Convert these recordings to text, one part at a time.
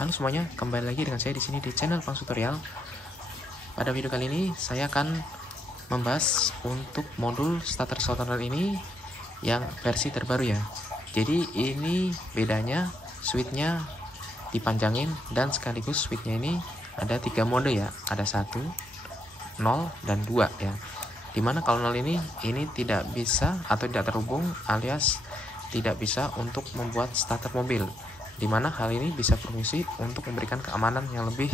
Halo semuanya, kembali lagi dengan saya di sini di channel Pang Tutorial. Pada video kali ini saya akan membahas untuk modul starter solenoid ini yang versi terbaru ya. Jadi ini bedanya switchnya dipanjangin dan sekaligus switchnya ini ada 3 mode ya. Ada 1, 0 dan 2 ya. Dimana kalau 0 ini tidak bisa atau tidak terhubung alias tidak bisa untuk membuat starter mobil, dimana hal ini bisa berfungsi untuk memberikan keamanan yang lebih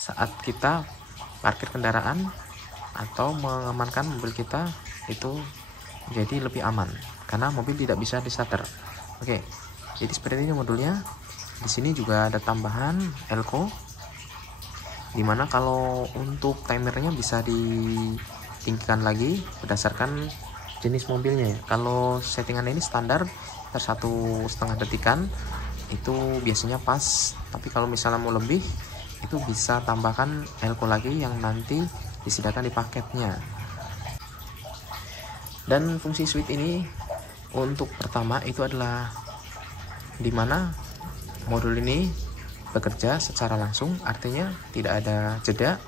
saat kita parkir kendaraan atau mengamankan mobil kita itu jadi lebih aman karena mobil tidak bisa di starter. Oke, jadi seperti ini modulnya. Di sini juga ada tambahan elko, dimana kalau untuk timernya bisa ditinggikan lagi berdasarkan jenis mobilnya ya. Kalau settingan ini standar 1,5 detikan itu biasanya pas, tapi kalau misalnya mau lebih itu bisa tambahkan elko lagi yang nanti disediakan di paketnya. Dan fungsi switch ini untuk pertama itu adalah dimana modul ini bekerja secara langsung, artinya tidak ada jeda,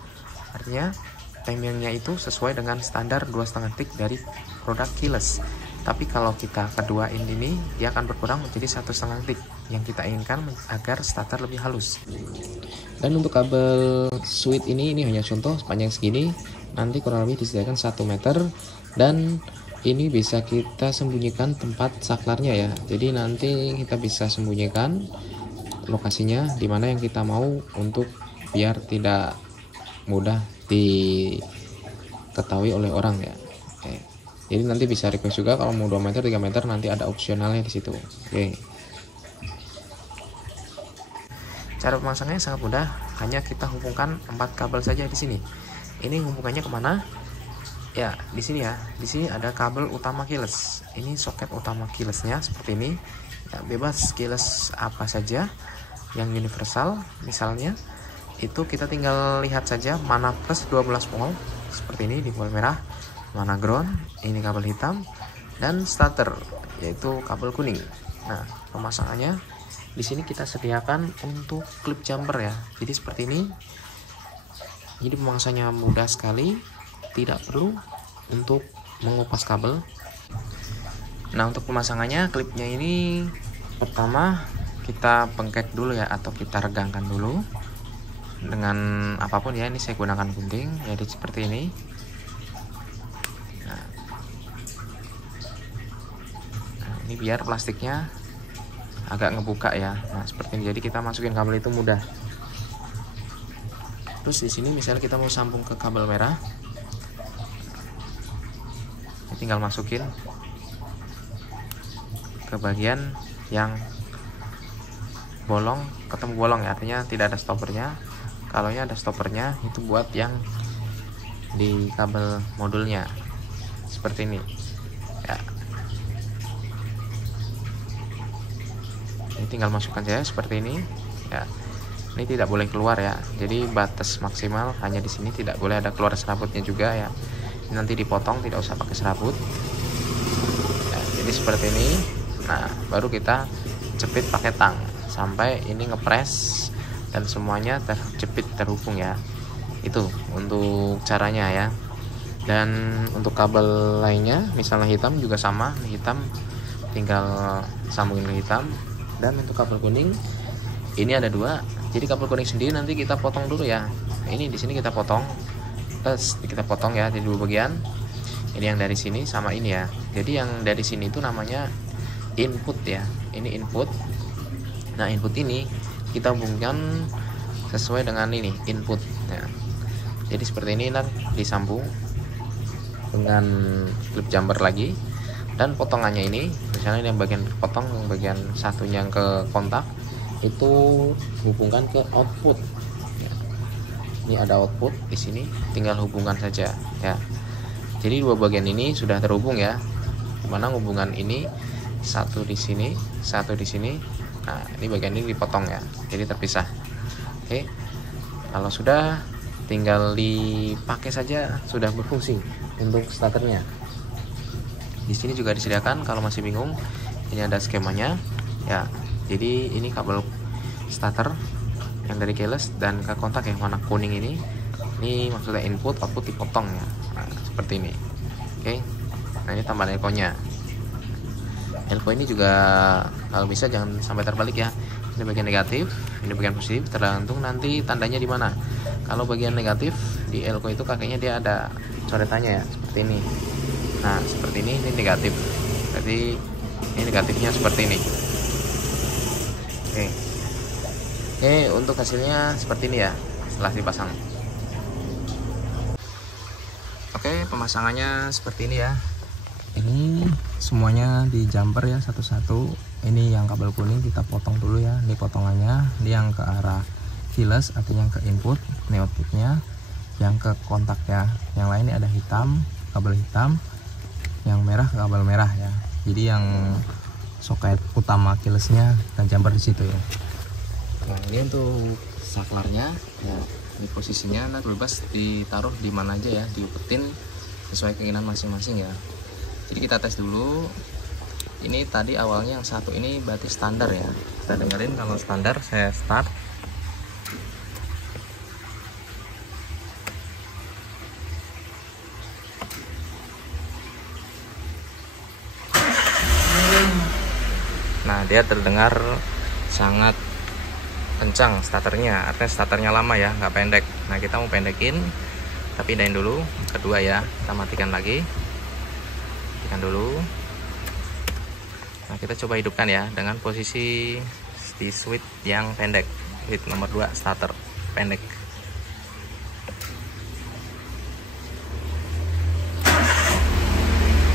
artinya timingnya itu sesuai dengan standar 2,5 detik dari produk keyless. Tapi kalau kita keduain ini dia akan berkurang menjadi 1,5 detik yang kita inginkan agar starter lebih halus. Dan untuk kabel switch ini hanya contoh sepanjang segini, nanti kurang lebih disediakan 1 meter, dan ini bisa kita sembunyikan tempat saklarnya ya. Jadi nanti kita bisa sembunyikan lokasinya dimana yang kita mau untuk biar tidak mudah diketahui oleh orang ya. Oke. Jadi nanti bisa request juga kalau mau 2 meter 3 meter nanti ada opsionalnya di situ. Oke. Cara pemasangnya sangat mudah, hanya kita hubungkan 4 kabel saja di sini. Ini hubungannya kemana? Ya, di sini ya. Di sini ada kabel utama keyless. Ini soket utama keylessnya seperti ini. Ya, bebas keyless apa saja yang universal misalnya. Itu kita tinggal lihat saja mana plus 12 volt seperti ini di kabel merah, mana ground, ini kabel hitam, dan starter yaitu kabel kuning. Nah, pemasangannya di sini kita sediakan untuk clip jumper ya. Jadi seperti ini. Jadi pemasangannya mudah sekali, tidak perlu untuk mengupas kabel. Nah, untuk pemasangannya klipnya ini pertama kita bengkek dulu ya, atau kita regangkan dulu dengan apapun ya. Ini saya gunakan gunting, jadi seperti ini. Nah, ini biar plastiknya agak ngebuka ya. Nah, seperti ini. Jadi kita masukin kabel itu mudah. Terus di sini misalnya kita mau sambung ke kabel merah, tinggal masukin ke bagian yang bolong, ketemu bolong ya, artinya tidak ada stoppernya. Kalau ada stoppernya itu buat yang di kabel modulnya seperti ini ya. Ini tinggal masukkan saja seperti ini ya. Ini tidak boleh keluar ya, jadi batas maksimal hanya di sini, tidak boleh ada keluar serabutnya juga ya. Ini nanti dipotong, tidak usah pakai serabut ya, jadi seperti ini. Nah, baru kita jepit pakai tang sampai ini ngepres dan semuanya terjepit, terhubung ya. Itu untuk caranya ya. Dan untuk kabel lainnya misalnya hitam juga sama, hitam tinggal sambungin ke hitam. Dan untuk kabel kuning ini ada 2. Jadi kabel kuning sendiri nanti kita potong dulu ya. Ini di sini kita potong, terus kita potong ya di 2 bagian. Ini yang dari sini sama ini ya. Jadi yang dari sini itu namanya input ya. Ini input. Nah, input ini kita hubungkan sesuai dengan ini input ya. Jadi seperti ini, dan disambung dengan clip jumper lagi. Dan potongannya ini misalnya ini yang bagian potong, yang bagian satunya yang ke kontak itu hubungkan ke output ya. Ini ada output di sini, tinggal hubungkan saja ya. Jadi 2 bagian ini sudah terhubung ya, dimana hubungan ini satu di sini, satu di sini. Nah, ini bagian ini dipotong ya, jadi terpisah. Oke, kalau sudah tinggal dipakai saja, sudah berfungsi untuk starternya. Di sini juga disediakan kalau masih bingung, ini ada skemanya ya. Jadi ini kabel starter yang dari keyless dan ke kontak yang warna kuning ini maksudnya input output dipotong ya. Nah, seperti ini. Oke. Nah, ini tambahan elko-nya. Elko ini juga kalau bisa jangan sampai terbalik ya. Ini bagian negatif, ini bagian positif, tergantung nanti tandanya di mana. Kalau bagian negatif di elko itu kakeknya dia ada coretannya ya, seperti ini. Nah, seperti ini negatif. Jadi ini negatifnya seperti ini. Oke, untuk hasilnya seperti ini ya setelah dipasang. Oke, pemasangannya seperti ini ya. Ini semuanya di jumper ya satu-satu. Ini yang kabel kuning kita potong dulu ya. Ini potongannya, ini yang ke arah keyless artinya ke input, ini outputnya, yang ke kontak ya. Yang lain ini ada hitam, kabel hitam, yang merah ke kabel merah ya. Jadi yang soket utama keylessnya dan jumper di situ ya. Nah, ini untuk saklarnya ya. Ini posisinya nanti bebas ditaruh di mana aja ya, diupetin sesuai keinginan masing-masing ya. Jadi kita tes dulu. Ini tadi awalnya yang satu ini berarti standar ya. Kita dengerin kalau standar, saya start. Nah, dia terdengar sangat kencang starternya, artinya starternya lama ya, nggak pendek. Nah, kita mau pendekin tapi pindahin dulu. Kedua ya, kita matikan lagi, matikan dulu. Nah, kita coba hidupkan ya dengan posisi di switch yang pendek, switch nomor 2 starter pendek.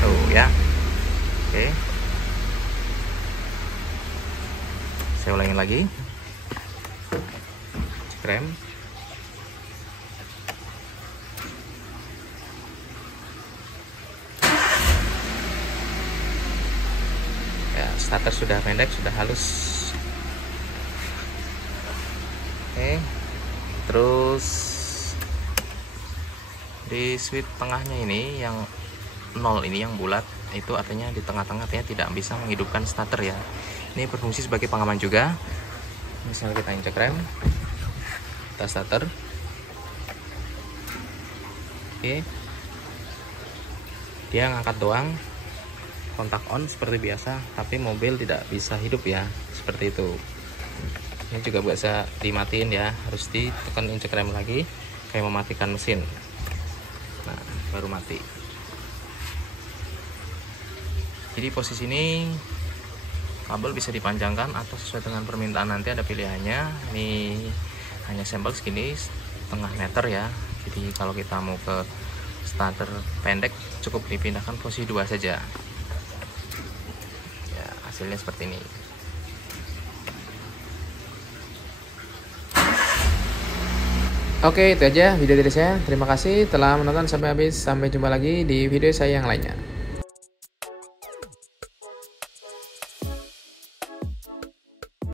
Tuh ya. Oke, saya ulangin lagi. Rem ya, starter sudah pendek, sudah halus. Oke, terus di switch tengahnya ini yang 0 ini yang bulat itu artinya di tengah-tengah tidak bisa menghidupkan starter ya. Ini berfungsi sebagai pengaman juga. Misalnya kita injek rem, kita starter. Oke, dia ngangkat doang, kontak on seperti biasa, tapi mobil tidak bisa hidup ya, seperti itu. Ini juga bisa dimatiin ya, harus ditekan injek rem lagi kayak mematikan mesin. Nah, baru mati. Jadi posisi ini kabel bisa dipanjangkan atau sesuai dengan permintaan, nanti ada pilihannya. Ini hanya sampel segini setengah meter ya. Jadi kalau kita mau ke starter pendek cukup dipindahkan posisi 2 saja ya. Hasilnya seperti ini. Oke, itu aja video dari saya. Terima kasih telah menonton sampai habis. Sampai jumpa lagi di video saya yang lainnya.